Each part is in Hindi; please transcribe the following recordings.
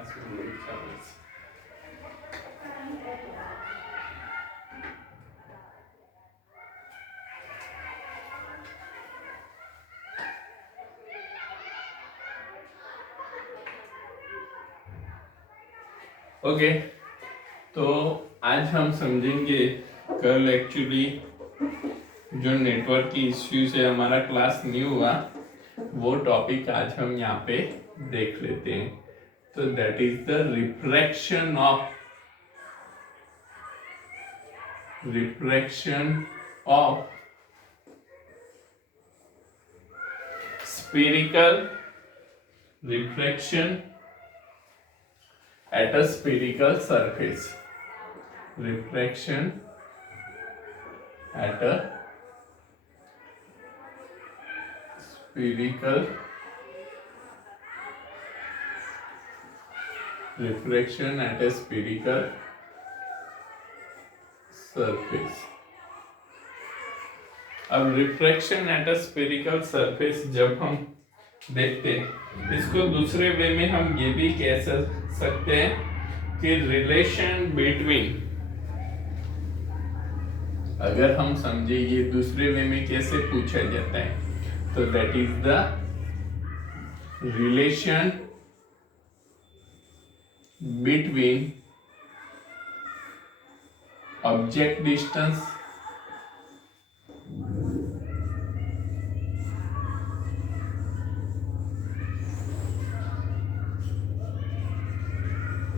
ओके, तो आज हम समझेंगे कल एक्चुअली जो नेटवर्क की इश्यू से हमारा क्लास नहीं हुआ वो टॉपिक आज हम यहाँ पे देख लेते हैं। तो that is the refraction of spherical refraction at a spherical surface. Refraction at a spherical surface. अब refraction at a spherical surface जब हम देखते हैं इसको दूसरे वे में हम ये भी कह सकते हैं कि रिलेशन बिटवीन, अगर हम समझे ये दूसरे वे में कैसे पूछा जाता है तो that is the relation between object distance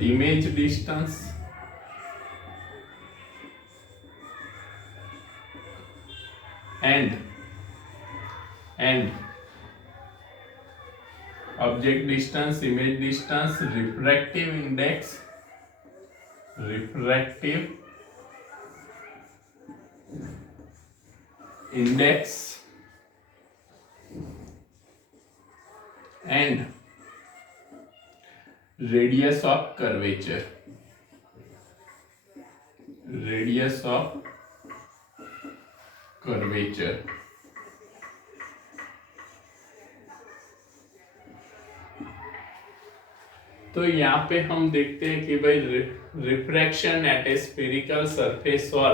image distance and object distance, image distance, refractive index and radius of curvature. तो यहाँ पे हम देखते हैं कि भाई refraction at a spherical surface और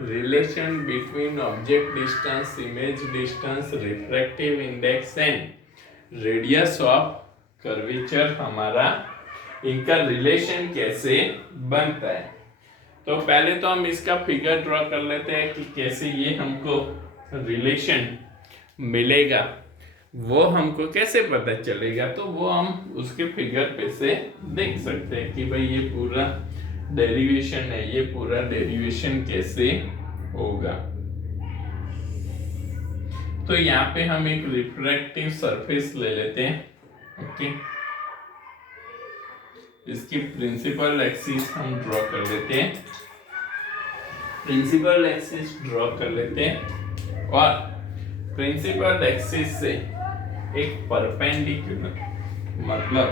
relation between object distance, image distance, refractive index and radius of curvature, हमारा इनका रिलेशन कैसे बनता है। तो पहले तो हम इसका फिगर ड्रॉ कर लेते हैं कि कैसे ये हमको रिलेशन मिलेगा, वो हमको कैसे पता चलेगा। तो वो हम उसके फिगर पे से देख सकते हैं कि भाई ये पूरा डेरिवेशन है, ये पूरा डेरिवेशन कैसे होगा। तो यहाँ पे हम एक रिफ्रैक्टिव सरफेस ले लेते हैं। ओके, इसकी प्रिंसिपल एक्सिस हम ड्रॉ कर लेते हैं। प्रिंसिपल एक्सिस ड्रॉ कर लेते हैं और प्रिंसिपल एक्सिस से एक परपेंडिकुलर, मतलब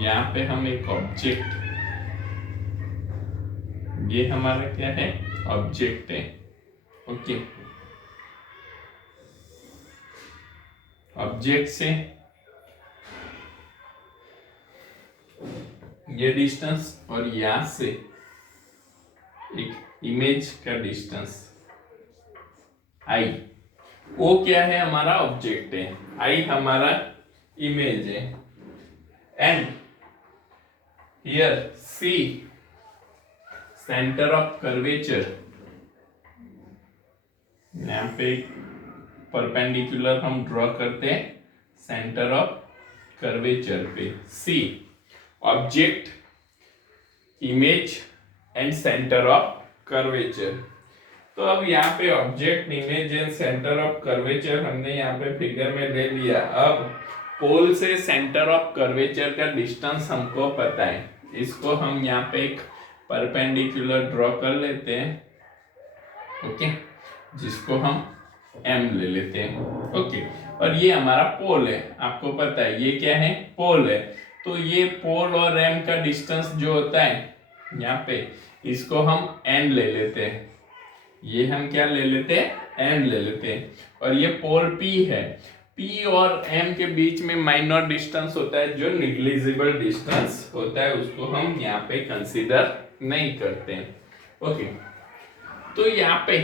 यहाँ पे हम एक ऑब्जेक्ट, ये हमारा क्या है, ऑब्जेक्ट है। ओके, ऑब्जेक्ट से ये डिस्टेंस और यहां से एक इमेज का डिस्टेंस आई, वो क्या है, हमारा ऑब्जेक्ट है, आई हमारा इमेज है। And here C centre of curvature, यहाँ पे परपेंडिकुलर हम ड्रॉ करते हैं सेंटर ऑफ कर्वेचर पे। See object, image and centre of curvature. तो अब यहाँ पे object, image and centre of curvature हमने यहाँ पे फिगर में ले लिया। अब पोल से सेंटर ऑफ कर्वेचर का डिस्टेंस हमको पता है, इसको हम यहाँ पे एक परपेंडिकुलर ड्रॉ कर लेते हैं। ओके, जिसको हम m ले लेते हैं। ओके, और ये हमारा पोल है, आपको पता है ये क्या है, पोल है। तो ये पोल और m का डिस्टेंस जो होता है यहाँ पे, इसको हम n ले लेते हैं। ये हम क्या ले लेते हैं, n ले लेते हैं। और ये पोल p है, P और M के बीच में माइनर डिस्टेंस होता है, जो निग्लिजिबल डिस्टेंस होता है, उसको हम यहाँ पे कंसीडर नहीं करते हैं। ओके, तो यहाँ पे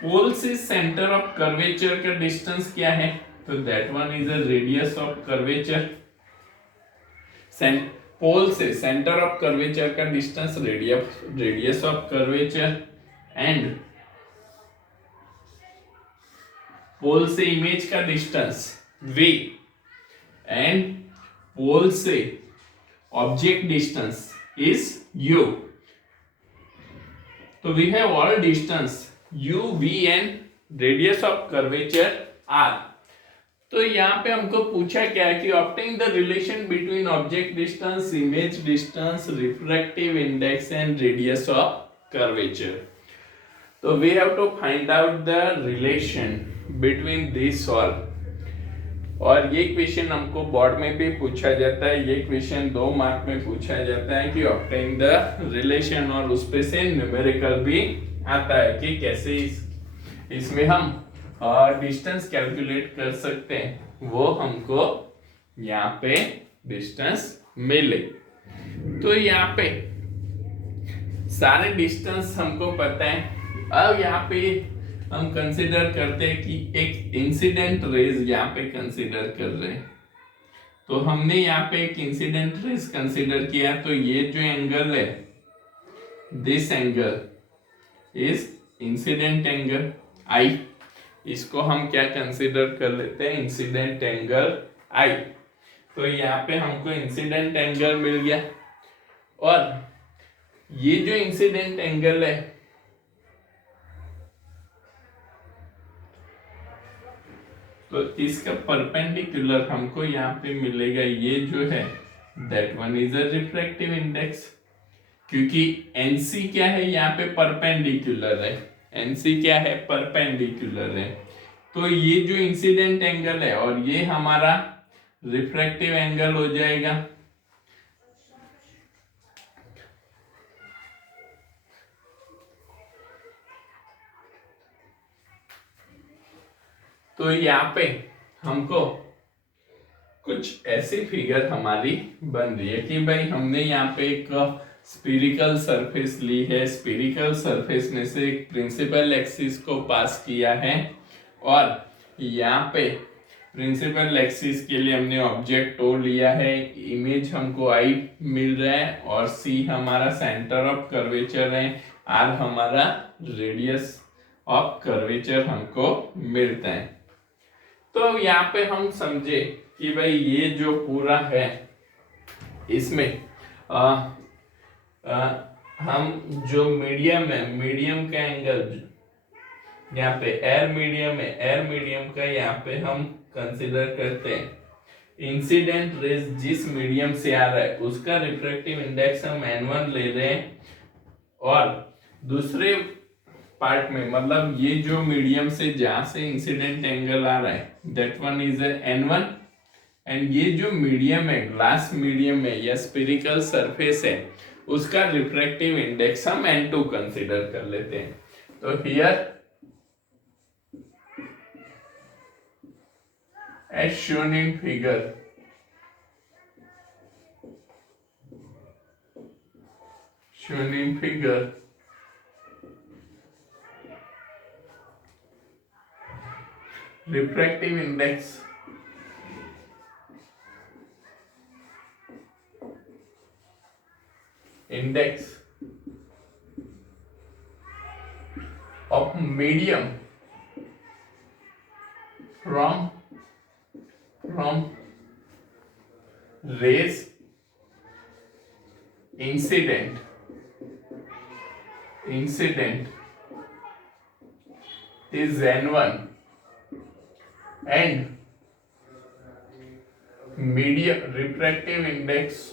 पोल से सेंटर ऑफ कर्वेचर का डिस्टेंस क्या है? तो that one is a radius of curvature. Pole से सेंटर ऑफ कर्वेचर का distance radius of curvature, and pole से इमेज का डिस्टेंस v, एंड पोल से ऑब्जेक्ट डिस्टेंस इज u. तो we have all distance u, v and radius of curvature r. तो यहाँ पे हमको पूछा क्या है कि obtain the relation between object distance, image distance, refractive index and radius of curvature. तो we have to find out the relation between this all. और ये क्वेश्चन हमको बोर्ड में भी पूछा जाता है, ये क्वेश्चन 2 मार्क में पूछा जाता है कि ऑब्टेन द रिलेशन, और उस पे से न्यूमेरिकल भी आता है कि कैसे इसमें हम डिस्टेंस कैलकुलेट कर सकते हैं, वो हमको यहाँ पे डिस्टेंस मिले. तो यहाँ पे सारे डिस्टेंस हमको पता है. अब यहाँ पे हम कंसीडर करते हैं कि एक इंसिडेंट रेज यहाँ पे कंसीडर कर रहे हैं. तो हमने यहाँ पे एक इंसिडेंट रेज कंसीडर किया, तो ये जो एंगल है, this angle is incident angle I. इसको हम क्या कंसीडर कर लेते हैं? Incident angle I. तो यहाँ पे हमको इंसिडेंट एंगल मिल गया, और ये जो इंसिडेंट एंगल है, तो इसका परपेंडिकुलर हमको यहाँ पे मिलेगा, ये जो है that one is a refractive index, क्योंकि NC क्या है यहाँ पे? परपेंडिकुलर है. NC क्या है? परपेंडिकुलर है. तो ये जो इंसिडेंट एंगल है और ये हमारा रिफ्रैक्टिव एंगल हो जाएगा. तो यहाँ पे हमको कुछ ऐसी फिगर हमारी बन रही है कि भाई हमने यहाँ पे एक स्फीरिकल सरफेस ली है, स्फीरिकल सरफेस में से एक प्रिंसिपल एक्सिस को पास किया है, और यहाँ पे प्रिंसिपल एक्सिस के लिए हमने ऑब्जेक्ट O लिया है, इमेज हमको I मिल रहा है, और C हमारा सेंटर ऑफ कर्वेचर है, R हमारा रेडियस ऑफ कर्वेचर हमको मिलता है. तो यहाँ पे हम समझे कि भाई ये जो पूरा है, इसमें हम जो मीडियम है, मीडियम का एंगल यहाँ पे एयर मीडियम है, एयर मीडियम का यहाँ पे हम कंसीडर करते हैं. इंसिडेंट रेज जिस मीडियम से आ रहा है उसका रिफ्रैक्टिव इंडेक्स हम N1 ले रहे हैं, और दूसरे पार्ट में मतलब ये जो मीडियम से जहां से इंसिडेंट एंगल आ रहा है, that one is N1, and ये जो मीडियम है, ग्लास मीडियम है या स्फीरिकल सरफेस है, उसका रिफ्रैक्टिव इंडेक्स हम N2 कंसीडर कर लेते हैं. तो here as shown in figure, refractive index of medium from rays incident is N1, and medium refractive index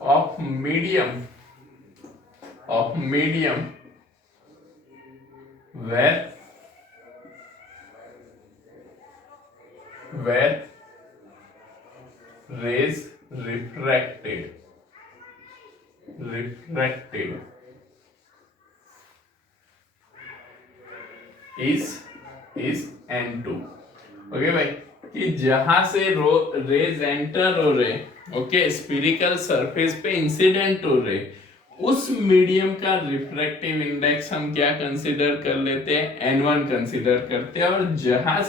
of medium where rays refracted. Is N2। Okay भाई, कि जहां से रेज एंटर हो रहे, ओके, स्फीरिकल सरफेस पे इंसिडेंट हो रहे, उस मीडियम का रिफ्रैक्टिव इंडेक्स हम क्या कंसीडर कर लेते हैं, N1 कंसीडर करते हैं। और जहां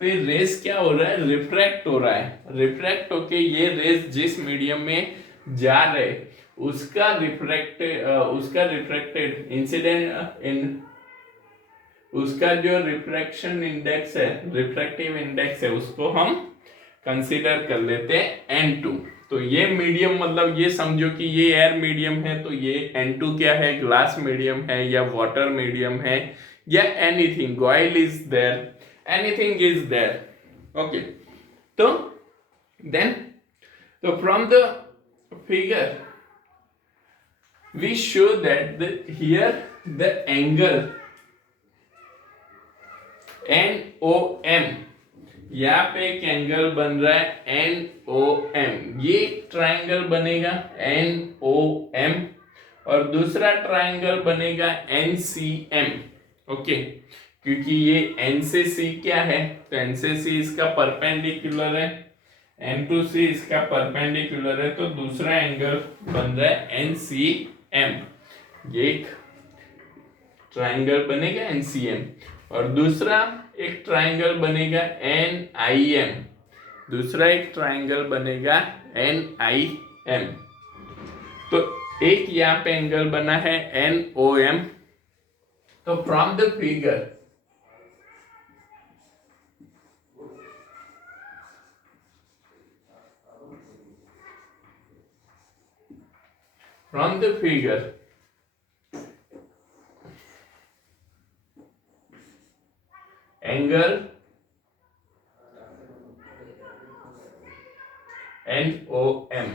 पे रेस क्या हो रहा है, रिफ्रैक्ट हो रहा है, रिफ्रैक्ट होके ये रेस जिस मीडियम में जा रहे उसका रिफ्रैक्टेड इंसिडेंट इन उसका जो रिफ्रैक्शन इंडेक्स है, रिफ्रैक्टिव इंडेक्स है, उसको हम कंसीडर कर लेते हैं N2। तो ये मीडियम, मतलब ये समझो कि ये एयर मीडियम है, तो ये N2 क्या है, ग्लास मीडियम है या वाटर मीडियम है या anything, oil is there, anything is there. Okay, तो देन तो from the figure we show that here the angle NOM, यहाँ पे एक एंगल बन रहा है NOM, ये ट्राइंगल बनेगा NOM और दूसरा ट्राइंगल बनेगा NCM। ओके, क्योंकि ये N से C क्या है, तो N से C इसका परपेंडिकुलर है, N to C इसका परपेंडिकुलर है, तो दूसरा एंगल बन रहा है NCM। ये एक ट्राइंगल बनेगा NCM और दूसरा एक ट्राइंगल बनेगा NIM, दूसरा एक ट्राइंगल बनेगा NIM। तो एक यहाँ पे एंगल बना है NOM। तो from the figure angle NOM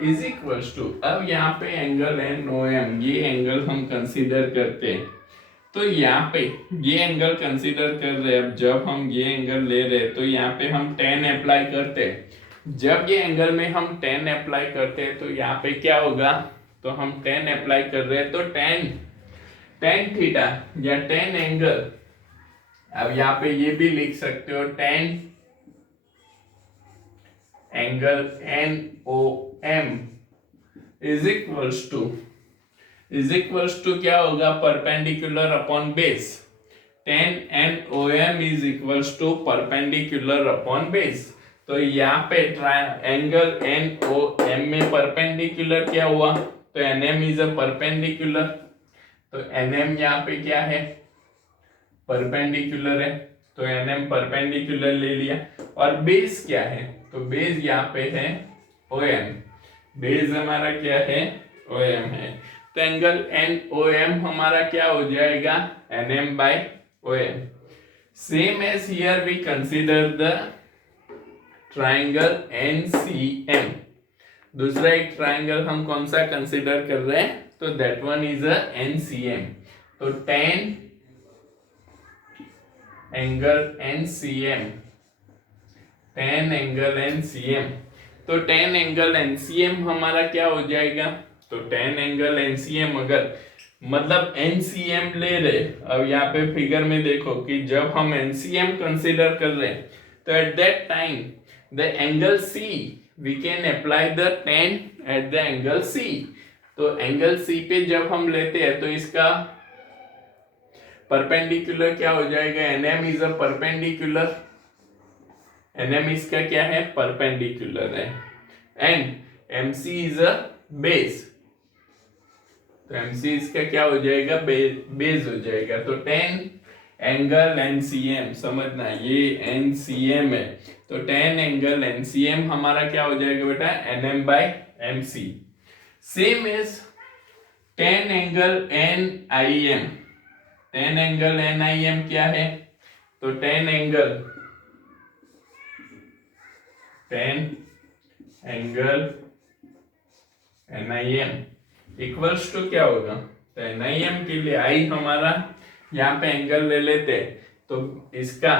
is equals to, अब यहाँ पे एंगल NOM, ये एंगल हम कंसीडर करते हैं, तो यहाँ पे ये एंगल कंसीडर कर रहे हैं। अब जब हम ये एंगल ले रहे हैं तो यहाँ पे हम tan अप्लाई करते हैं। जब ये एंगल में हम tan अप्लाई करते हैं तो यहाँ पे क्या होगा, तो हम tan अप्लाई कर रहे हैं तो tan थीटा या tan एंगल, अब यहाँ पे ये भी लिख सकते हो tan angle NOM is equals to क्या होगा, perpendicular upon base. tan NOM is equals to perpendicular upon base. तो यहाँ पे एंगल NOM में परपेंडिकुलर क्या हुआ, तो NM इज अ परपेंडिकुलर, तो NM यहाँ पे क्या है, परपेंडिकुलर है, तो NM परपेंडिकुलर ले लिया। और बेस क्या है, तो बेस यहाँ पे है OM, बेस हमारा क्या है, OM है। तो एंगल NOM हमारा क्या हो जाएगा, NM by OM। Same as here we consider the triangle NCM। दूसरा एक ट्राइंगल हम कौन सा कंसीडर कर रहे हैं, तो that one is a NCM। तो tan angle NCM, tan angle NCM, तो tan एंगल NCM हमारा क्या हो जाएगा, तो tan एंगल NCM अगर मतलब NCM ले रहे, अब यहाँ पे फिगर में देखो कि जब हम NCM कंसीडर कर रहे हैं तो at that time the angle C we can apply the tan at the angle C। तो एंगल C पे जब हम लेते हैं तो इसका परपेंडिकुलर क्या हो जाएगा, NM is a perpendicular, NM इसका क्या है, परपेंडिकुलर है, and MC is a base, तो MC इसका क्या हो जाएगा, बेस हो जाएगा। तो tan एंगल NCM, समझना ये NCM है, तो tan एंगल NCM हमारा क्या हो जाएगा बेटा, NM by MC। Same is tan angle NIM, tan angle NIM क्या है, तो tan angle NIM equals to क्या होगा, तो NIM के लिए I हमारा यहाँ पे एंगल ले लेते तो इसका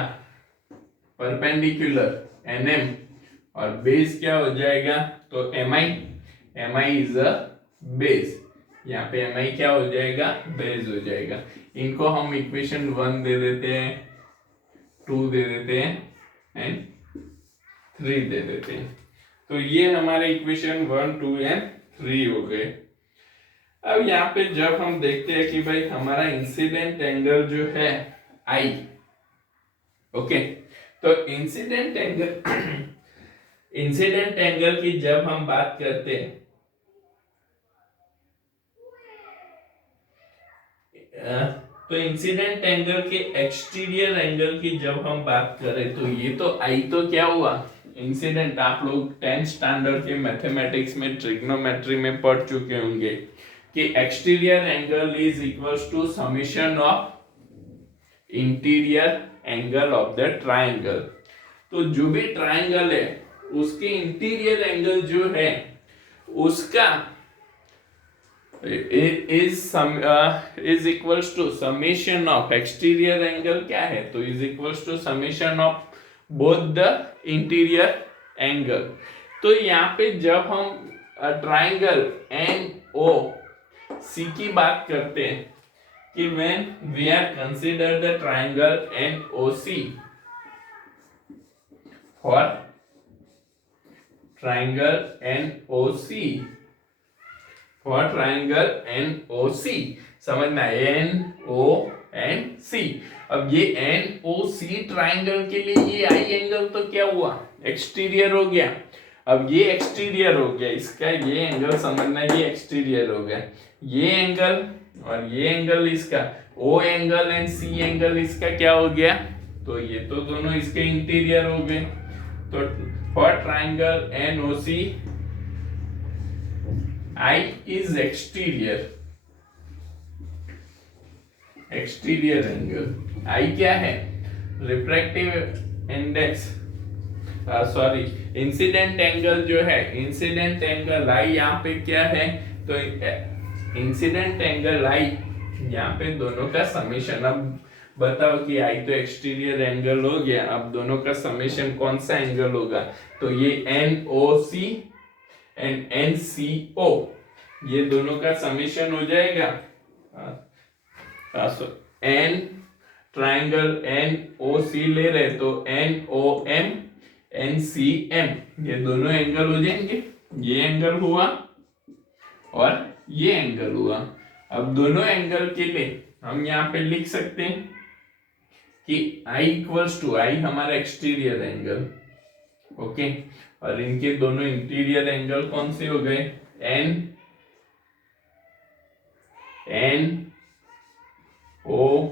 परपेंडिकुलर NM और बेस क्या हो जाएगा, तो MI इज अ बेस, यहाँ पे एम आई क्या हो जाएगा, बेस हो जाएगा। इनको हम इक्वेशन 1 दे देते हैं, 2 दे देते हैं एंड 3 दे देते हैं। तो ये हमारे इक्वेशन 1, 2 एंड 3 हो गए। अब यहाँ पे जब हम देखते हैं कि भाई हमारा इंसिडेंट एंगल जो है आई, ओके, तो इंसिडेंट एंगल की जब हम बात करते हैं, तो इंसिडेंट एंगल के एक्सटीरियर एंगल की जब हम बात करें तो ये तो आई तो क्या हुआ इंसिडेंट। आप लोग 10th स्टैंडर्ड के मैथमेटिक्स में ट्रिग्नोमेट्री में पढ़ चुके होंगे कि exterior angle is equals to summation of interior angle of the triangle. तो जो भी ट्रायंगल है उसके इंटीरियर एंगल जो है उसका is equals to summation of exterior angle क्या है, तो is equals to summation of both the interior angle। तो यहाँ पे जब हम ट्राइंगल NOC की बात करते हैं कि when we are consider the triangle NOC for triangle NOC for triangle NOC, समझना NOC। अब ये NOC ट्राइंगल के लिए ये आई एंगल तो क्या हुआ एक्सटीरियर हो गया। अब ये एक्सटीरियर हो गया, इसका ये एंगल समझना, ये एक्सटीरियर हो गया, ये एंगल और ये एंगल इसका O angle and C angle इसका क्या हो गया, तो ये तो दोनों इसके इंटीरियर हो गए। तो for triangle NOC I is exterior angle. I क्या है, refractive index, sorry incident angle जो है, इंसिडेंट एंगल I यहाँ पे क्या है, तो इंसिडेंट एंगल I यहाँ पे दोनों का समेशन। अब बताओ कि I तो एक्सटीरियर एंगल हो गया, अब दोनों का समेशन कौन सा एंगल होगा, तो ये NOC एंड NCO, ये दोनों का समेशन हो जाएगा N ट्राइंगल NOC ले रहे तो NOM NCM, ये दोनों एंगल हो जाएंगे, ये एंगल हुआ और ये एंगल हुआ। अब दोनों एंगल के लिए हम यहाँ पे लिख सकते हैं कि I इक्वल्स टू, I हमारा एक्सटीरियर एंगल, ओके, और इनके दोनों इंटीरियर एंगल कौन से हो गए, NOM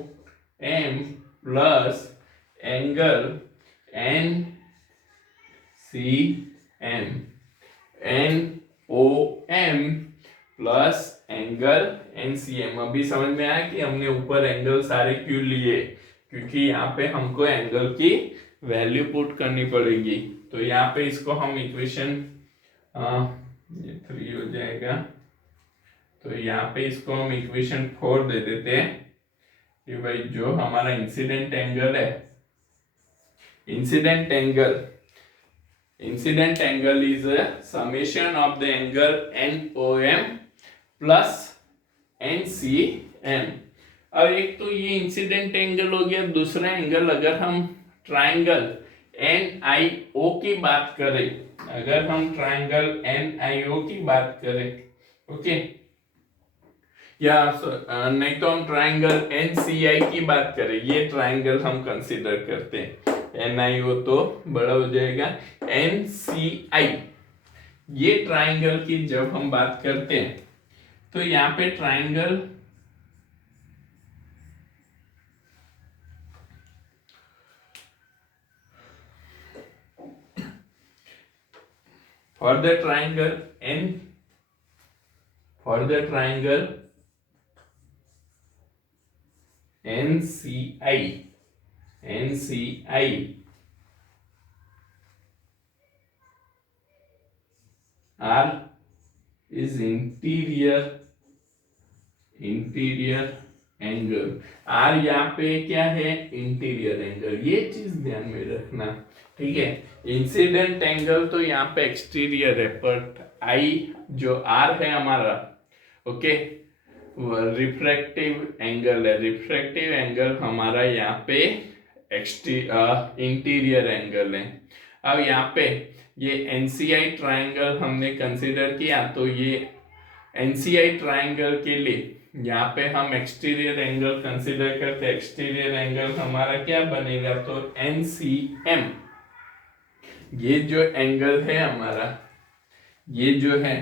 plus angle NCM, NOM plus angle NCM। अभी समझ में आया कि हमने ऊपर एंगल सारे क्यों लिए, क्योंकि यहाँ पे हमको एंगल की वैल्यू पुट करनी पड़ेगी। तो यहाँ पे इसको हम इक्वेशन ये 3 हो जाएगा, तो यहाँ पे इसको हम इक्वेशन 4 दे देते हैं कि भाई जो हमारा इंसिडेंट एंगल है, incident angle is summation of the angle NOM plus NCM। अब एक तो ये इंसिडेंट एंगल हो गया, दूसरा एंगल अगर हम ट्राइंगल NIO की बात करें, अगर हम ट्राइंगल NIO की बात करें, ओके, या नहीं तो हम ट्राइंगल NCI की बात करें, ये ट्राइंगल हम कंसीडर करते हैं, NIO तो बड़ा हो जाएगा, NCI, ये ट्राइंगल की जब हम बात करते हैं तो यहाँ पे triangle for the triangle NCI R is interior angle. R यहाँ पे क्या है, इंटीरियर एंगल, ये चीज ध्यान में रखना, ठीक है। इंसिडेंट एंगल तो यहाँ पे एक्सटीरियर है, बट I जो R है हमारा, ओके, रिफ्रैक्टिव एंगल है, रिफ्रैक्टिव एंगल हमारा यहाँ पे इंटीरियर एंगल है। अब यहाँ पे ये एनसीआई ट्रायंगल हमने कंसीडर किया, तो ये एनसीआई ट्रायंगल के लिए यहाँ पे हम एक्सटीरियर एंगल कंसीडर करते हैं। एक्सटीरियर एंगल हमारा क्या बनेगा, तो एनसीएम। ये जो एंगल है हमारा, ये जो है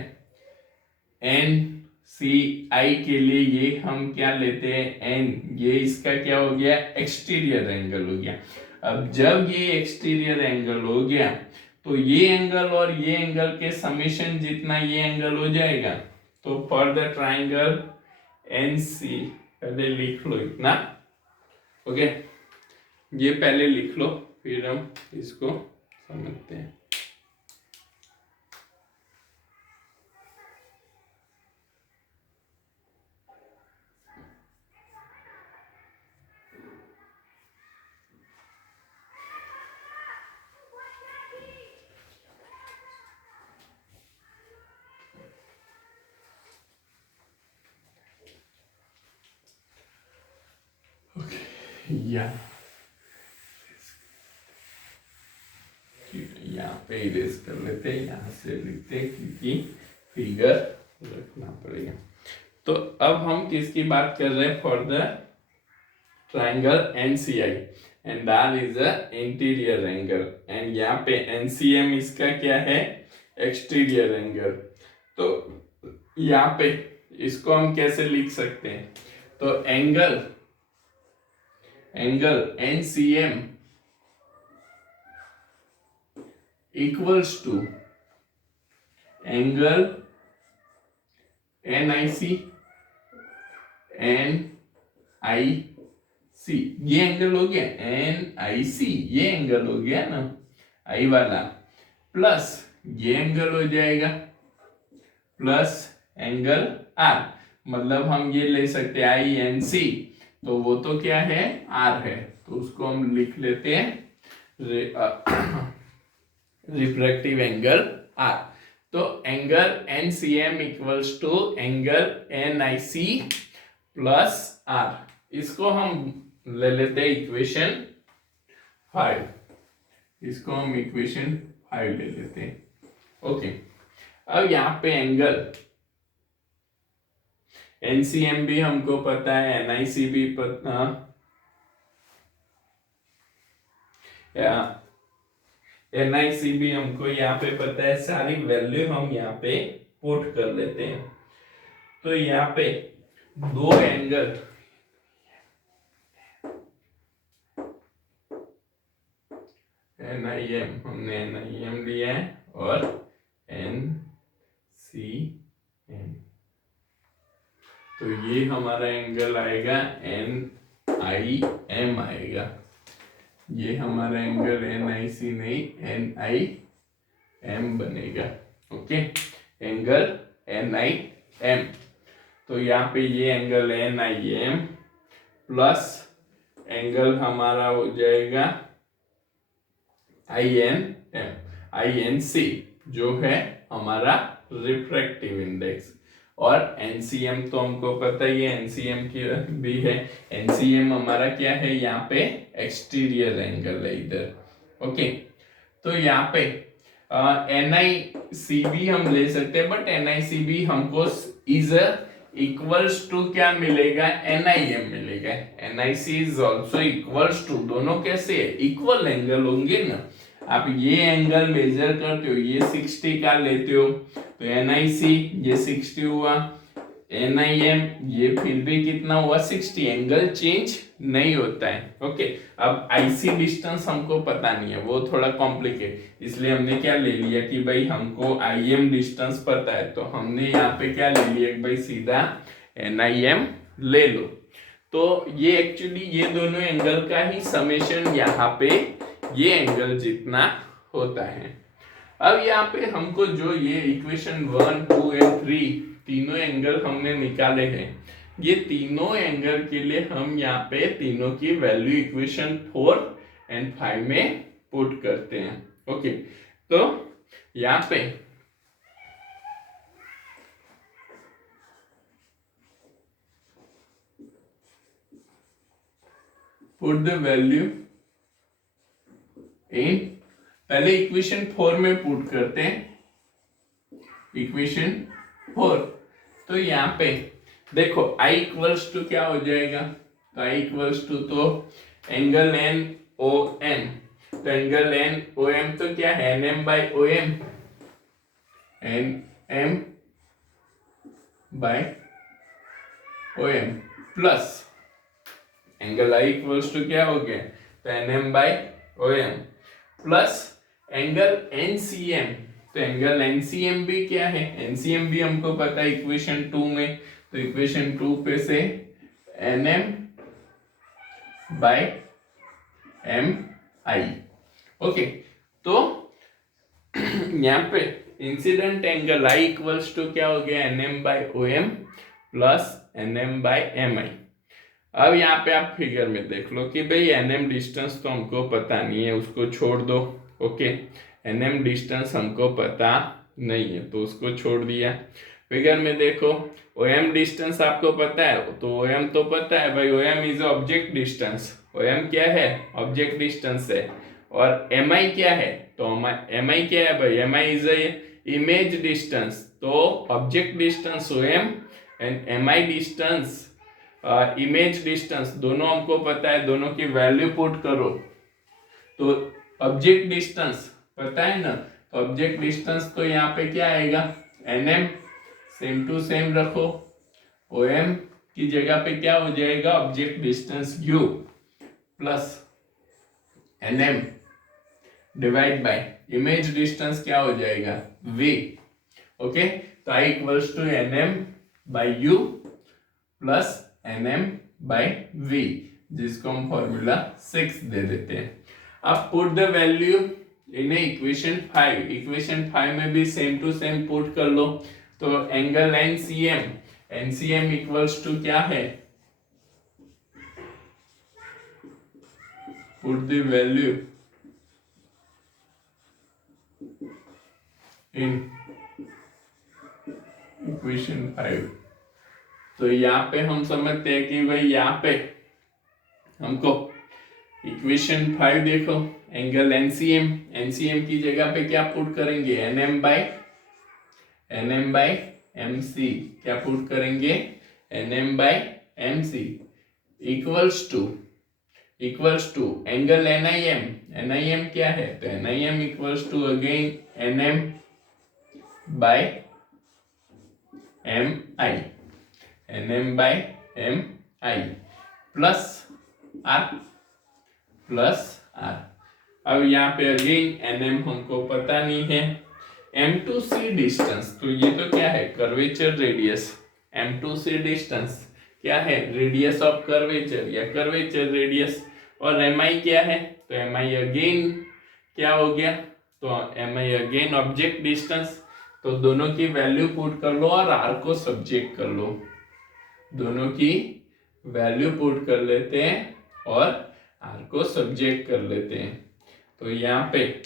एनसीआई के लिए ये हम क्या लेते हैं, एन, ये इसका क्या हो गया, एक्सटीरियर एंगल हो गया। अब जब ये एक्सटीरियर एंगल हो गया तो ये एंगल और ये एंगल के समेशन जितना ये एंगल हो जाएगा, तो फॉर द ट्राइंगल एनसी, पहले लिख लो इतना, ओके, ये पहले लिख लो फिर हम इसको समझते हैं। यहाँ पे इरेज कर लेते हैं, यहाँ से लिखते हैं क्योंकि फिगर रखना पड़ेगा। तो अब हम किसकी बात कर रहे हैं, for the triangle NCI, and that is a interior angle, and यहाँ पे एनसीएम इसका क्या है, एक्सटीरियर एंगल। तो यहाँ पे इसको हम कैसे लिख सकते हैं, तो angle NCM equals to angle NIC, ये एंगल हो गया एनआईसी, ये एंगल हो गया ना आई वाला, प्लस ये एंगल हो जाएगा प्लस एंगल आर, मतलब हम ये ले सकते हैं आई एन सी, तो वो तो क्या है, आर है, तो उसको हम लिख लेते हैं रिफ्रैक्टिव एंगल आर। तो angle NCM equals to angle NIC plus R, इसको हम ले लेते हैं इक्वेशन 5, इसको हम इक्वेशन 5 ले लेते हैं, ओके। अब यहाँ पे एंगल एनसीएम भी हमको पता है, एनआईसी भी पता, एनआईसी भी हमको यहाँ पे पता है, सारी वैल्यू हम यहाँ पे पुट कर लेते हैं। तो यहाँ पे दो एंगल एनआईएम, हमने एनआईएम लिया है और एनसीएम, तो ये हमारा एंगल आएगा एनआईएम आएगा, ये हमारा एंगल एनआईसी नहीं एनआईएम बनेगा, ओके, एंगल एनआईएम। तो यहाँ पे ये एंगल एनआईएम प्लस एंगल हमारा हो जाएगा आईएनसी, जो है हमारा रिफ्रैक्टिव इंडेक्स, और एनसीएम तो हमको पता ही है, एनसीएम की भी है, एनसीएम हमारा क्या है, यहाँ पे एक्सटीरियर एंगल है इधर, ओके। तो यहाँ पे एनआईसी भी हम ले सकते हैं, बट एनआईसी भी हमको इज इक्वल्स टू क्या मिलेगा, एनआईएम मिलेगा, NIC is also equals to, दोनों कैसे है, इक्वल एंगल होंगे ना। आप ये एंगल मेजर करते हो, ये 60 का लेते हो, तो एनआईसी ये 60 हुआ, एनआईएम ये फिर भी कितना हुआ, 60, एंगल चेंज नहीं होता है, ओके। अब आईसी डिस्टेंस हमको पता नहीं है, वो थोड़ा कॉम्प्लिकेट, इसलिए हमने क्या ले लिया कि भाई हमको आईएम डिस्टेंस पता है, तो हमने यहाँ पे क्या ले लिया कि भाई सीधा एनआईएम ले लो। तो ये एक्चुअली ये दोनों एंगल का ही समेशन यहाँ पे ये एंगल जितना होता है। अब यहाँ पे हमको जो ये इक्वेशन 1, 2 एंड 3 तीनों एंगल हमने निकाले हैं, ये तीनों एंगल के लिए हम यहाँ पे तीनों की वैल्यू इक्वेशन 4 एंड 5 में पुट करते हैं, ओके। तो यहाँ पे पुट द वैल्यू इन, पहले इक्वेशन 4 में पुट करते हैं, इक्वेशन 4। तो यहाँ पे देखो I इक्वल्स टू क्या हो जाएगा, तो I इक्वल्स टू तो एंगल एन ओ एम, तो एंगल एन ओ एम तो क्या है N M by O M, N M by O M plus angle I equals to क्या हो गया, तो N M by O M plus angle N C M, तो एंगल एन सी एम भी क्या है, एन सी एम भी हमको पता है इक्वेशन 2 में, तो इक्वेशन 2 पे से N M by M I. Okay, तो यहाँ पे incident angle I equals to क्या हो गया N M by O M plus N M by M I. अब यहाँ पे आप फिगर में देख लो कि भाई एन एम डिस्टेंस तो हमको पता नहीं है, उसको छोड़ दो। ओके, एन एम डिस्टेंस हमको पता नहीं है तो उसको छोड़ दिया। फिगर में देखो ओ एम डिस्टेंस आपको पता है, तो ओ एम तो पता है भाई, O M is object distance, O M क्या है ऑब्जेक्ट डिस्टेंस है। और एम आई क्या है, तो एम आई क्या है भाई, M I is image distance, तो object distance O M and M I distance image distance दोनों हमको पता है, दोनों की वैल्यू पुट करो तो ऑब्जेक्ट डिस्टेंस पता है ना, तो ऑब्जेक्ट डिस्टेंस तो यहाँ पे क्या आएगा N M, same to same रखो, ओ एम की जगह पे क्या हो जाएगा object distance u plus N M divide by image distance क्या हो जाएगा v। ओके, तो I equals to N M by you plus N M by v, जिसको हम फॉर्मूला 6 दे देते हैं। अब put the value in equation 5, equation 5 में भी सेम टू सेम पुट कर लो, तो angle NCM, NCM equals to क्या है, put the value in equation 5। तो यहाँ पे हम समझते हैं कि भाई यहाँ पे हमको इक्वेशन 5 देखो एंगल एनसीएम, एनसीएम की जगह पे क्या पुट करेंगे एनएम बाय एमसी, क्या पुट करेंगे NM by MC equals to angle NIM, NIM क्या है, तो NIM equals to again NM by M I, NM by M I plus R. अब यहाँ पे अगेन एनएम हमको पता नहीं है, एम टू सी डिस्टेंस, तो ये तो क्या है curvature radius, M to C distance क्या है रेडियस ऑफ कर्वेचर या कर्वेचर रेडियस, और एम आई क्या है, तो एम आई अगेन क्या हो गया, तो M I again object distance, तो दोनों की वैल्यू पुट कर लो और आर को सब्जेक्ट कर लो, दोनों की वैल्यू पुट कर लेते हैं और आर को सब्जेक्ट कर लेते हैं। तो यहाँ पे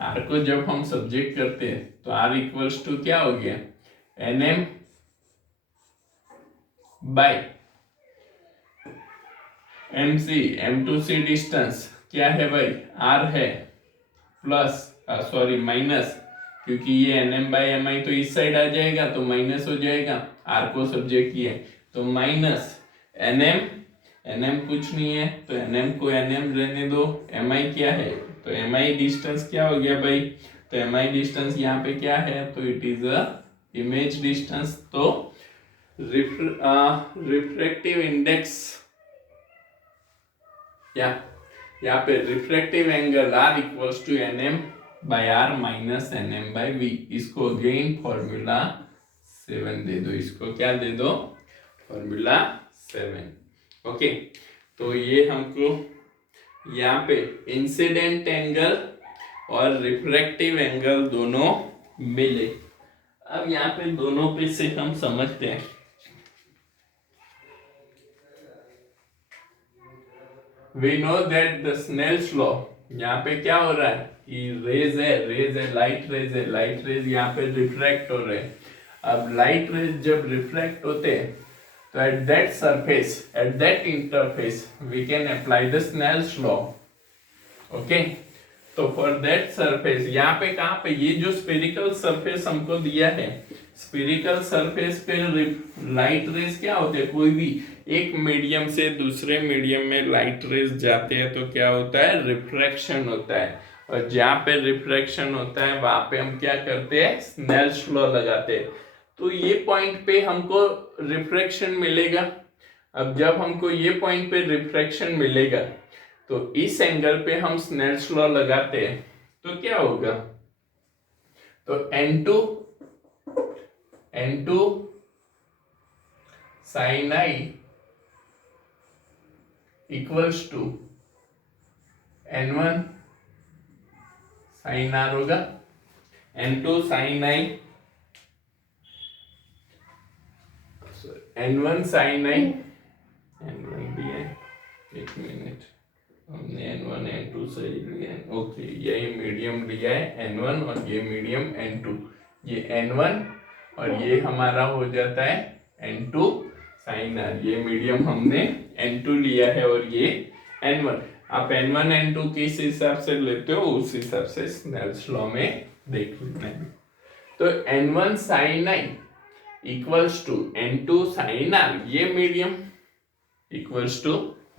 आर को जब हम सब्जेक्ट करते हैं तो आर इक्वल्स टू क्या हो गया N M by M C, M to C distance क्या है भाई आर है प्लस सॉरी माइनस, क्योंकि ये एन एम बाई एम आई तो इस साइड आ जाएगा तो माइनस हो जाएगा, आर को सब्जेक्ट किए तो minus N M, N M कुछ नहीं है तो एन एम को एन एम रहने दो, एम आई क्या है, तो एम आई डिस्टेंस क्या हो गया भाई, तो एम आई डिस्टेंस यहाँ पे क्या है, तो it is a image distance, तो रिफ्रैक्टिव इंडेक्स या यहाँ पे refractive angle R equals to N M by R minus N M by V, इसको अगेन फॉर्मूला 7 दे दो, इसको क्या दे दो फॉर्मूला 7। ओके, तो ये हमको यहाँ पे इंसिडेंट एंगल और रिफ्रैक्टिव एंगल दोनों मिले। अब यहाँ पे दोनों पे से हम समझते हैं, we know that the Snell's law, यहाँ पे क्या हो रहा है कि रेज है लाइट रेज यहाँ पे रिफ्रैक्ट हो रहे हैं। अब लाइट रेज जब रिफ्रैक्ट होते हैं तो at that surface, at that interface, we can apply the Snell's law. Okay. तो फॉर दैट सरफेस यहाँ पे कहाँ पे ये जो स्फेरिकल सरफेस हमको दिया है, स्फेरिकल सरफेस पे लाइट रेज क्या होते हैं, कोई भी एक मीडियम से दूसरे मीडियम में लाइट रेज जाते हैं तो क्या होता है, रिफ्रैक्शन होता है। और जहाँ पे रिफ्रैक्शन होता है वहां पे हम क्या करते हैं, स्नेल्स लॉ लगाते हैं। तो ये पॉइंट पे हमको रिफ्रैक्शन मिलेगा। अब जब हमको ये पॉइंट पे रिफ्रैक्शन मिलेगा तो इस एंगल पे हम स्नेल्स लॉ लगाते हैं तो क्या होगा, तो n2 sin i equals to n1 sin r होगा। n2 sin i n1 sin i n1 भी है, एक मिनट, हमने n1 n2 सही लिया है। ओके, ये मीडियम लिया है n1 और ये मीडियम n2, ये n1 और ये हमारा हो जाता है n2 sin r। ये मीडियम हमने n2 लिया है और ये n1। आप n1 n2 किस हिसाब से लेते हो उस हिसाब से स्नेल्स लॉ में देख लेना है। तो n1 sin i equals to n2 sin r, ये मीडियम इक्वल्स टू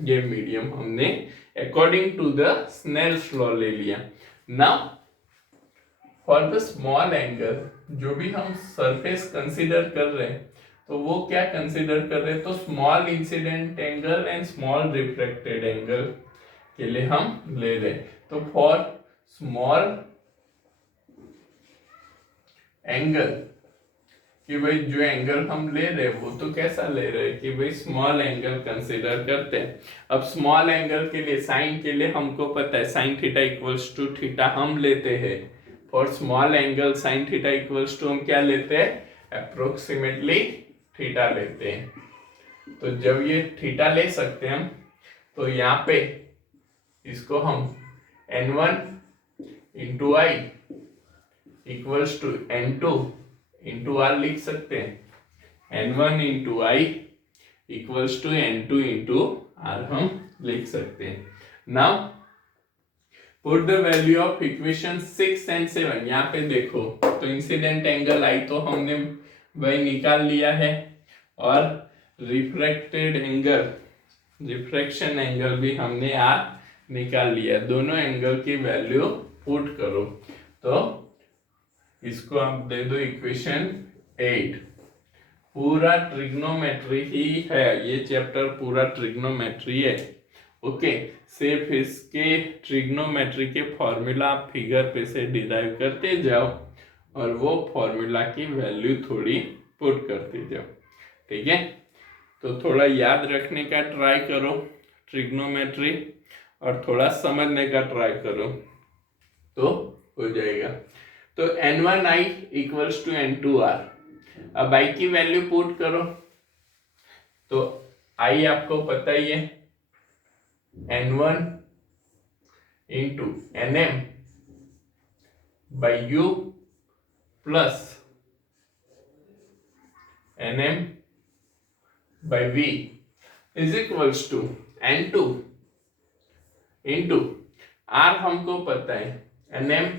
ये मीडियम हमने according to the Snell's law ले लिया। Now for the small angle, जो भी हम सरफेस कंसीडर कर रहे हैं तो वो क्या कंसीडर कर रहे हैं, तो small incident angle and small refracted angle के लिए हम ले रहे हैं। तो फॉर स्मॉल एंगल कि भाई जो एंगल हम ले रहे हैं वो तो कैसा ले रहे हैं कि भाई स्मॉल एंगल कंसीडर करते हैं। अब स्मॉल एंगल के लिए साइन के लिए हमको पता है sine theta equals to theta हम लेते हैं। For small angle sine theta equals to हम क्या लेते हैं, अप्रोक्सीमेटली थीटा लेते हैं। तो जब ये थीटा ले सकते हैं हम, तो यहाँ पे इसको हम n1 into I equals to n2 into R लिख सकते हैं। n1 into I equals to n2 into R हम लिख सकते हैं। Now put the value of equation 6 and 7। यहाँ पे देखो तो इंसिडेंट एंगल आई तो हमने वही निकाल लिया है और रिफ्रैक्टेड एंगल, रिफ्रैक्शन एंगल भी हमने आर निकाल लिया। दोनों एंगल की वैल्यू पुट करो तो इसको आप दे दो इक्वेशन 8। पूरा ट्रिग्नोमेट्री ही है, ये चैप्टर पूरा ट्रिग्नोमेट्री है। ओके, सिर्फ इसके ट्रिग्नोमेट्री के फॉर्मूला आप फिगर पे से डिराइव करते जाओ और वो फॉर्मूला की वैल्यू थोड़ी पुट करते जाओ, ठीक है। तो थोड़ा याद रखने का ट्राई करो ट्रिग्नोमेट्री और थोड़ा समझने का ट्राई करो तो हो जाएगा। तो n1i इक्वल्स टू n2r। अब i की वैल्यू पुट करो तो i आपको पता ही है n1 into nm by u plus nm by v is equals to n2 into r हमको पता है nm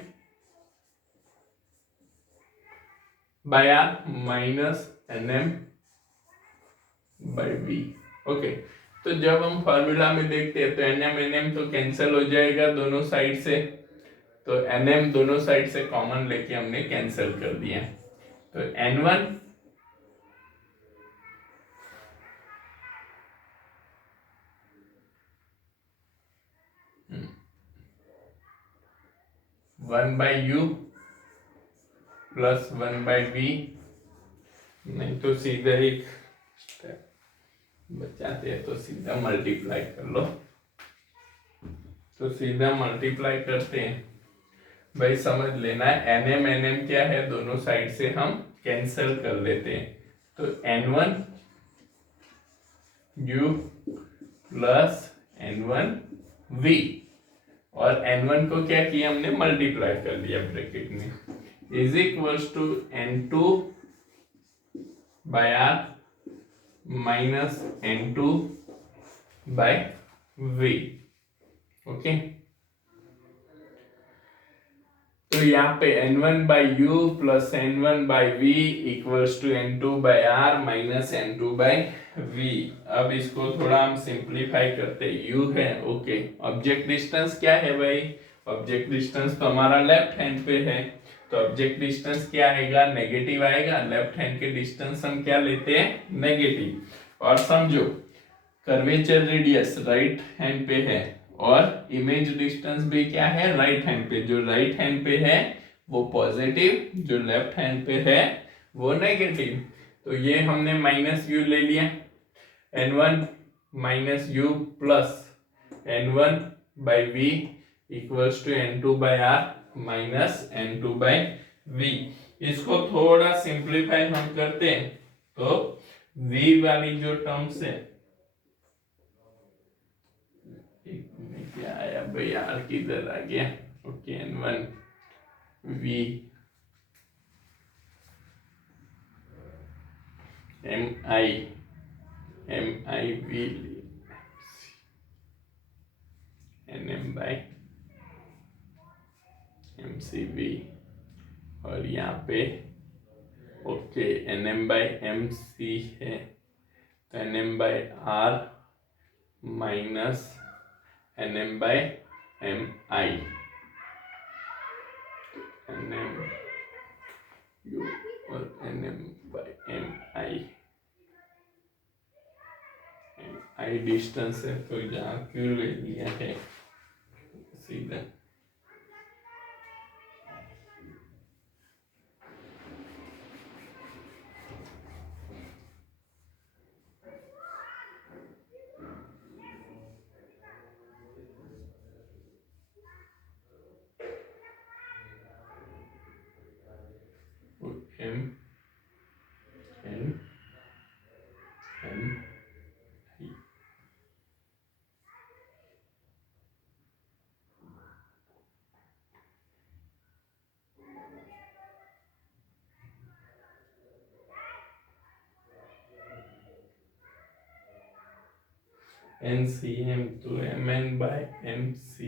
by R minus nm by v। Okay, तो जब हम फॉर्मूला में देखते हैं तो nm nm तो कैंसिल हो जाएगा दोनों साइड से, तो nm दोनों साइड से कॉमन लेके हमने कैंसिल कर दिया। तो n1 1 by you plus 1 by V, नहीं तो सीधा एक बचाते हैं तो सीधा मल्टीप्लाई कर लो। तो सीधा मल्टीप्लाई करते हैं, भाई समझ लेना है nm nm क्या है, दोनों साइड से हम कैंसिल कर लेते हैं। तो n1 u plus n1 v और n1 को क्या किया हमने मल्टीप्लाई कर दिया ब्रैकेट में, is equals to n2 by r minus N2 by V। Okay, तो यहाँ पे N1 by you plus N1 by V equals to N2 by R minus N2 by V. अब इसको थोड़ा हम सिंप्लीफाई करते, u है। ओके, ऑब्जेक्ट डिस्टेंस क्या है भाई? ऑब्जेक्ट डिस्टेंस तो हमारा लेफ्ट हैंड पे है, तो ऑब्जेक्ट डिस्टेंस क्या आएगा? नेगेटिव आएगा। लेफ्ट हैंड के डिस्टेंस हम क्या लेते हैं? नेगेटिव। और समझो कर्वेचर रेडियस राइट हैंड पे है और इमेज डिस्टेंस भी क्या है? राइट हैंड पे। जो राइट हैंड पे है वो पॉजिटिव, जो लेफ्ट हैंड पे है वो नेगेटिव। तो ये हमने माइनस यू ले लिया, N1 minus U plus N1 by V equals to N2 by R minus N2 by V. इसको थोड़ा सिंप्लीफाई हम करते हैं तो v वाली जो टर्म्स है, क्या आया भाई? आर किधर आ गया? Okay, N1 V M I V NM by MCV। और यहाँ पे ओके NM बाई MC है, तो NM by R minus NM by MI। NM U और NM by MI। MI distance है तो यहाँ क्यों ले लिया है सीधा? M N M I। NCM तो MN बाय MC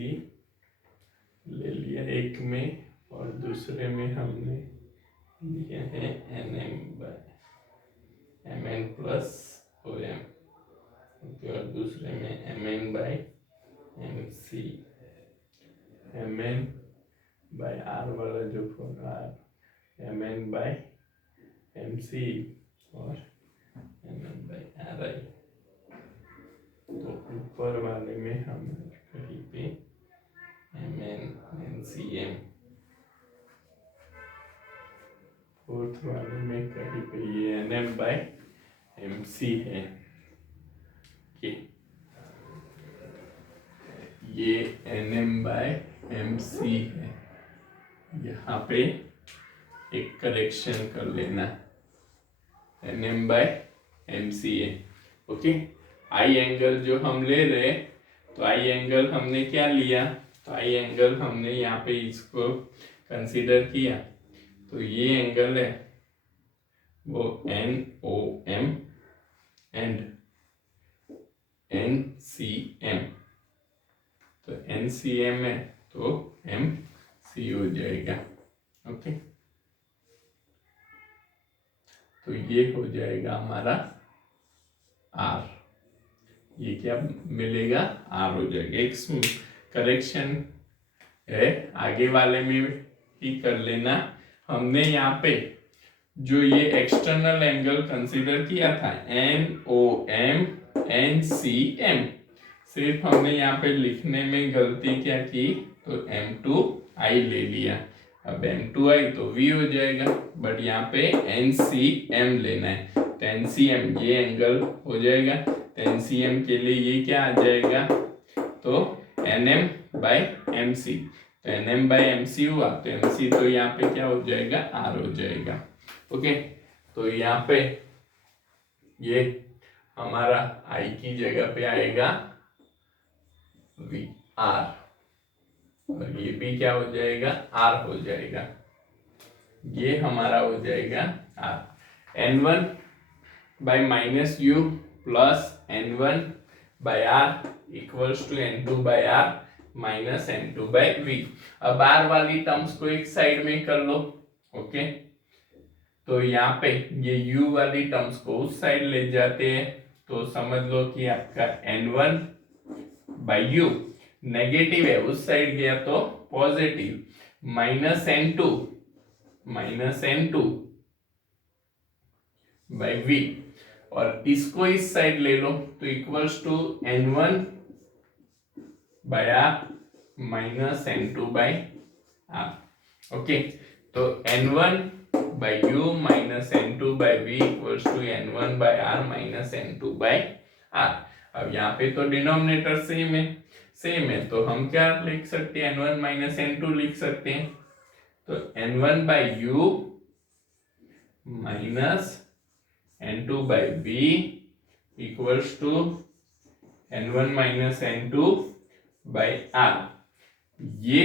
ले लिया एक में, और दूसरे में हमने लिया है NM by MN plus OM। और दूसरे में MN by MC। MN by R वाला जो फॉर्मूला MN बाय MC और MN बाय RI। तो ऊपर वाले में हम कहीं पे MN NCM, फोर्थ वाले में कहीं पे ये NM बाय MC है। ये NM बाय MC है। यहाँ पे एक करेक्शन कर लेना, NM बाय MC है। ओके, आई एंगल जो हम ले रहे, तो आई एंगल हमने क्या लिया? तो आई एंगल हमने यहाँ पे इसको कंसीडर किया, तो ये एंगल है वो NOM एंड NCM। तो NCM है तो MC हो जाएगा। ओके, तो ये हो जाएगा हमारा R। ये क्या मिलेगा? R हो जाएगा। एक करेक्शन है, आगे वाले में ही कर लेना। हमने यहाँ पे जो ये एक्सटर्नल एंगल कंसीडर किया था NOM NCM, सिर्फ हमने यहाँ पे लिखने में गलती क्या की? तो M2I ले लिया। अब M2I तो V हो जाएगा, बट यहाँ पे NCM लेना है, तो NCM ये एंगल हो जाएगा। तो NCM के लिए ये क्या आ जाएगा? तो NM बाय MC। तो NM बाय MC हुआ, तो MC तो यहाँ पे क्या हो जाएगा? R हो जाएगा। ओके, तो यहाँ पे ये हमारा I की जगह पे आएगा VR, और ये भी क्या हो जाएगा? R हो जाएगा। ये हमारा हो जाएगा R। N1 by minus u plus n1 by r equals to n2 by r minus n2 by v। अब r वाली टर्म्स को एक साइड में कर लो। ओके, तो यहाँ पे ये u वाली टर्म्स को उस साइड ले जाते हैं, तो समझ लो कि आपका n1 by u नेगेटिव है, उस साइड गया तो positive minus n2 by v, और इसको इस साइड ले लो तो equals to n1 by r minus n2 by r। Okay, तो n1 by u minus n2 by v equals to n1 by r minus n2 by r। अब यहाँ पे तो डिनोमिनेटर सेम है तो हम क्या लिख सकते हैं, n1 माइनस n2 लिख सकते हैं। तो n1 by u minus n2 by v equals to n1 minus n2 by r। ये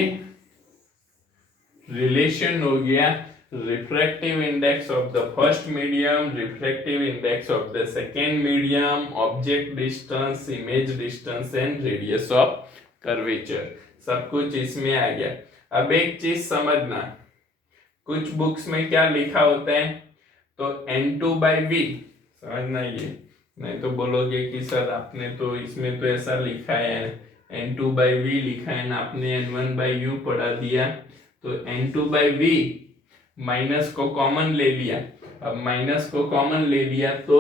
रिलेशन हो गया refractive index of the first medium, refractive index of the second medium, object distance, image distance and radius of curvature, सब कुछ इसमें आ गया। अब एक चीज समझना, कुछ बुक्स में क्या लिखा होता है, तो n2 by v समझना, ये नहीं तो बोलोगे कि सर आपने तो इसमें तो ऐसा लिखा है n2 by v लिखा है ना, आपने n1 by u पढ़ा दिया। तो n2 by v माइनस को कॉमन ले लिया, अब माइनस को कॉमन ले लिया तो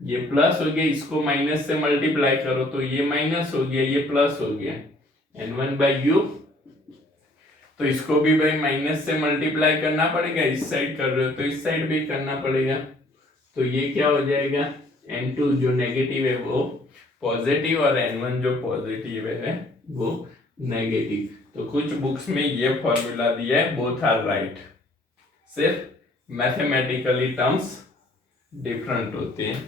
ये प्लस हो गया, इसको माइनस से मल्टीप्लाई करो तो ये माइनस हो गया, ये प्लस हो गया n1 by u, तो इसको भी भाई माइनस से मल्टीप्लाई करना पड़ेगा, इस साइड कर रहे हो तो इस साइड भी करना पड़ेगा। तो ये क्या हो जाएगा, n2 जो नेगेटिव है वो पॉजिटिव और n1 जो पॉजिटिव है वो नेगेटिव। तो कुछ बुक्स में ये फॉर्मूला दिया है, बोथ आर राइट, सिर्फ मैथमेटिकली टर्म्स डिफरेंट होते हैं।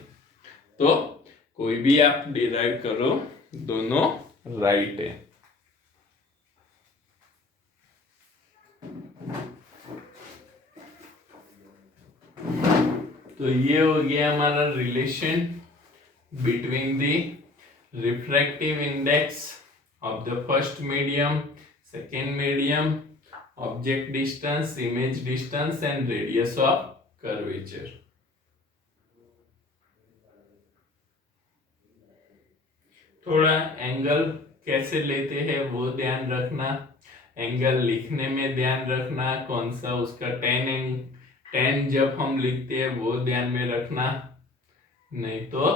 तो कोई भी आप डिराइव करो, दोनों राइट है। तो ये हो गया हमारा relation between the refractive index of the first medium, second medium, object distance, image distance and radius of curvature. थोड़ा एंगल कैसे लेते हैं वो ध्यान रखना, एंगल लिखने में ध्यान रखना, कौन सा उसका टेन जब हम लिखते हैं वो ध्यान में रखना, नहीं तो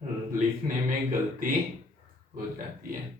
लिखने में गलती हो जाती है।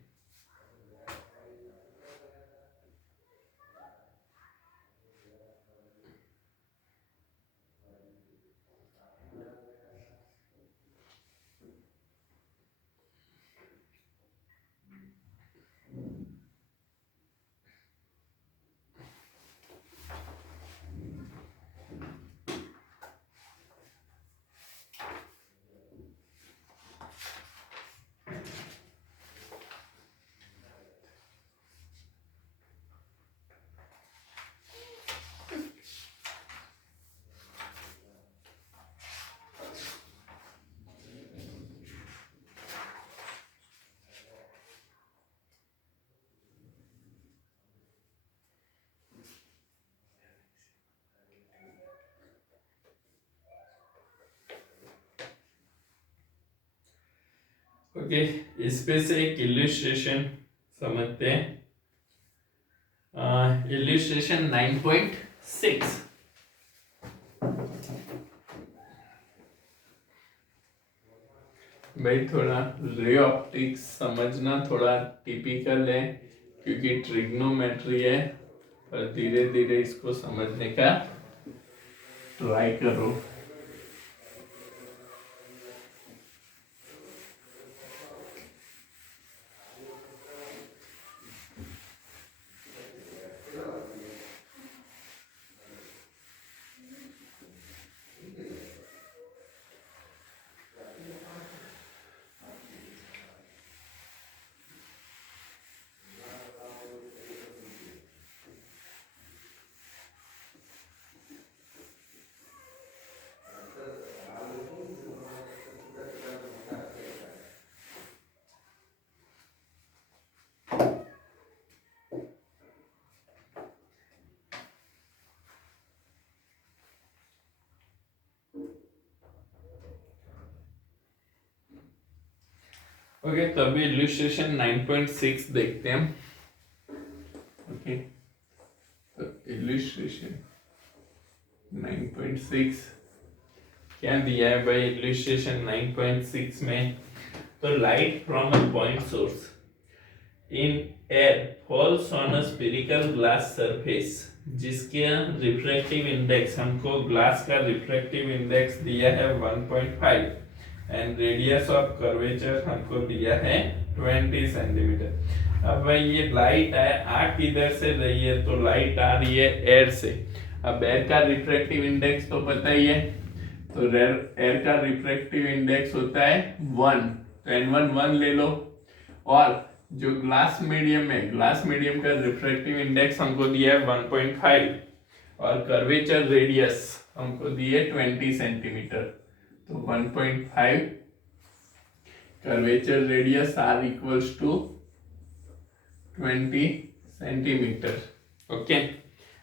ओके, इस पे से एक इलिस्ट्रेशन समझते हैं। इलिस्ट्रेशन 9.6, भाई थोड़ा रे ऑप्टिक्स समझना थोड़ा टिपिकल है क्योंकि ट्रिग्नोमेट्री है, पर धीरे धीरे इसको समझने का ट्राई करो। ओके, तो अभी इल्यूस्ट्रेशन 9.6 देखते हैं हम। ओके, तो इल्यूस्ट्रेशन 9.6 क्या दिया है भाई इल्यूस्ट्रेशन 9.6 में? तो light from a point source in air falls on a spherical glass surface, जिसके रिफ्रैक्टिव इंडेक्स, हमको ग्लास का रिफ्रैक्टिव इंडेक्स दिया है 1.5 एंड रेडियस ऑफ कर्वेचर हमको दिया है 20 सेंटीमीटर। अब भाई ये लाइट है, आ किधर से रही है? तो लाइट आ रही है एयर से। अब एयर का रिफ्रैक्टिव इंडेक्स तो पता ही है, तो एयर का रिफ्रैक्टिव इंडेक्स होता है 1, तो N1 1 ले लो। और जो ग्लास मीडियम है, ग्लास मीडियम का रिफ्रैक्टिव इंडेक्स हमको दिया है 1.5 और कर्वेचर रेडियस हमको दी है 20 सेंटीमीटर। तो 1.5 curvature radius R equals to 20 centimetre. Okay,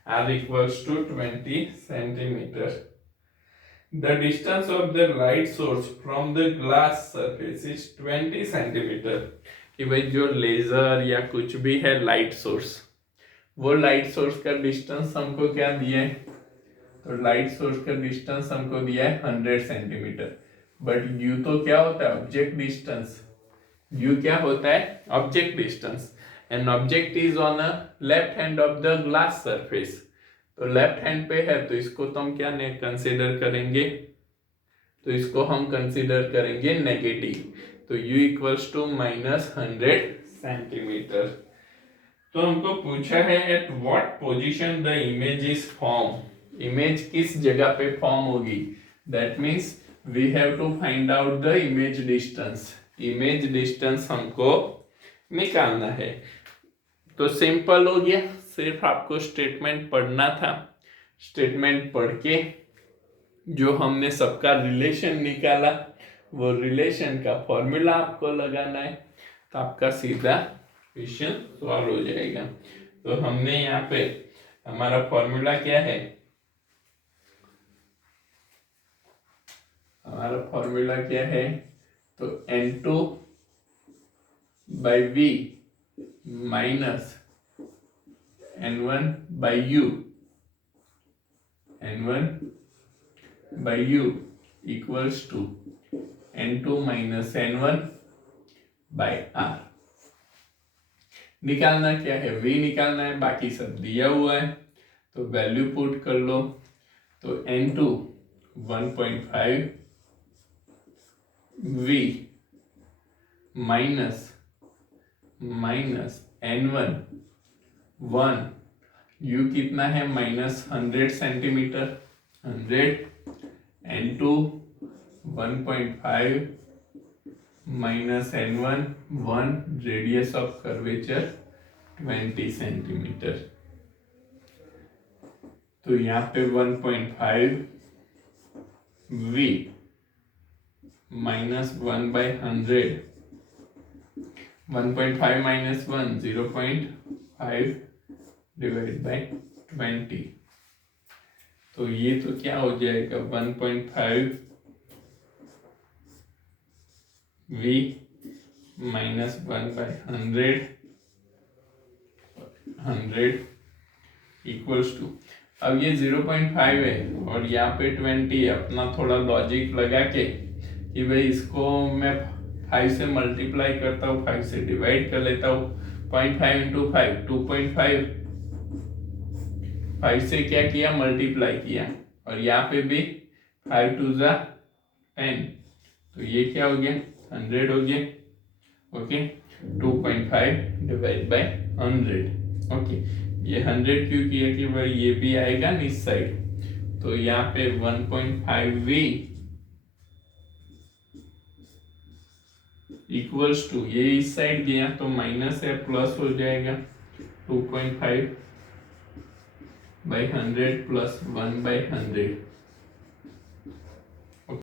R equals to 20 centimetre. The distance of the light source from the glass surface is 20 centimetre. कि भाई जो लेजर या कुछ भी है लाइट सोर्स, वो लाइट सोर्स का डिस्टेंस हमको क्या दिया है? तो लाइट सोर्स का डिस्टेंस हमको दिया है 100 सेंटीमीटर। बट यू तो क्या होता है? Object distance. यू क्या होता है? Object distance. And object is on a left hand of the glass surface, तो लेफ्ट हैंड पे है, तो इसको तो हम क्या कंसीडर करेंगे? तो इसको हम कंसीडर करेंगे नेगेटिव। तो u इक्वल्स टू -100 सेंटीमीटर। तो हमको पूछा है at what position the image is form. Image किस जगह पे फॉर्म होगी? That means we have to find out the image distance. Image distance हमको निकालना है। तो सिंपल हो गया, सिर्फ आपको स्टेटमेंट पढ़ना था। स्टेटमेंट पढ़ के जो हमने सबका रिलेशन निकाला, वो रिलेशन का फॉर्मूला आपको लगाना है, तो आपका सीधा क्वेश्चन सॉल्व हो जाएगा। तो हमने यहाँ पे हमारा फॉर्मूला क्या है? हमारा फॉर्मूला क्या है? तो N2 by V minus N1 by U, N1 by U equals to N2 minus N1 by R। निकालना क्या है? V निकालना है, बाकी सब दिया हुआ है, तो वैल्यू पुट कर लो। तो N2 1.5 V minus N1 1, U कितना है? -100 centimetre, 100 N2 1.5 minus N1 1, radius of curvature 20 centimetre. तो यहाँ पे 1.5 V minus 1/100, 1.5 minus 1 0.5 divide by 20। तो ये तो क्या हो जाएगा? 1.5 V माइनस 1/100 इक्वल्स टू, अब ये 0.5 है और यहाँ पे 20 है। अपना थोड़ा लॉजिक लगा के कि भाई इसको मैं 5 से मल्टीप्लाई करता हूँ, 5 से डिवाइड कर लेता हूँ। 0.5 इंटू 5 2.5, 5 से क्या किया? मल्टीप्लाई किया, और यहाँ पे भी 5 2 जा 10, तो ये क्या हो गया? 100 हो गया। Okay, 2.5 divide by 100। ओके, ये 100 क्यों किया? कि भाई ये भी आएगा ना इस साइड, तो यहाँ पे 1.5V इक्वल्स टू, ये इस साइड गया तो माइनस है, प्लस हो जाएगा 2.5 बाई 100 प्लस 1/100।